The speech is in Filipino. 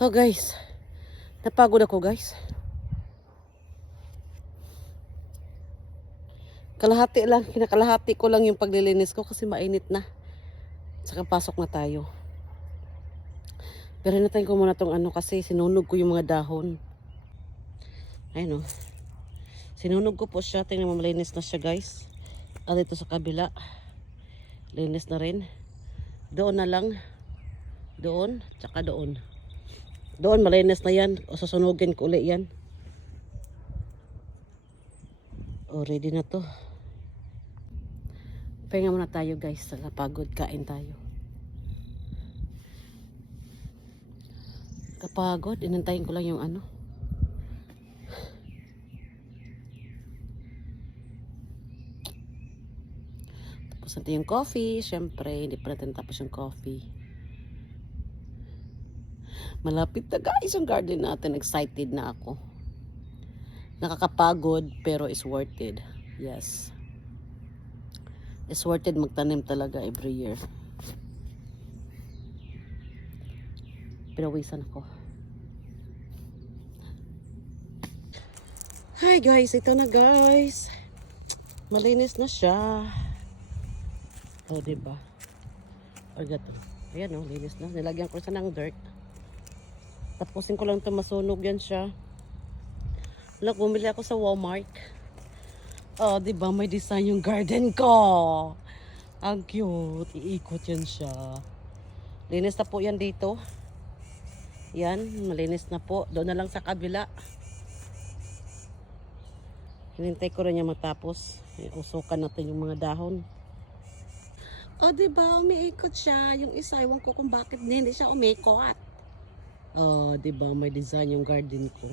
Oh guys, napagod ako guys. Kalahati lang, kinakalahati ko lang yung paglilinis ko kasi mainit na. Saka pasok na tayo. Pero hinatayin ko muna tong ano kasi sinunog ko yung mga dahon. Ayun o. Sinunog ko po siya. Tingnan mo, malinis na siya guys. At ito sa kabila. Linis na rin. Doon na lang. Doon. Tsaka doon. Doon malinis na yan. O susunugin ko ulit yan. O ready na to. Pahinga muna tayo guys. Napagod, kain tayo. Kapagod, inantayin ko lang yung ano. Tapos natin yung coffee. Siyempre, hindi pa natin tapos yung coffee. Malapit na guys yung garden natin. Excited na ako. Nakakapagod pero is worth it. Yes. It's worth it magtanim talaga every year. Pinawisan ako. Hi guys, ito na guys. Malinis na siya. O, diba? O, gato. Ayan o, linis na. Nilagyan ko siya ng dirt. Tapusin ko lang ito, masunog yan siya. Look, bumili ako sa Walmart. Oh, diba? May design yung garden ko. Ang cute. Iikot yan siya. Linis na po yan dito. Yan, malinis na po. Doon na lang sa kabila. Hinintay ko rin niya matapos. Usukan natin yung mga dahon. O, diba? Umiikot siya. Yung isa, iwan ko kung bakit hindi siya umikot. O, diba? May design yung garden ko.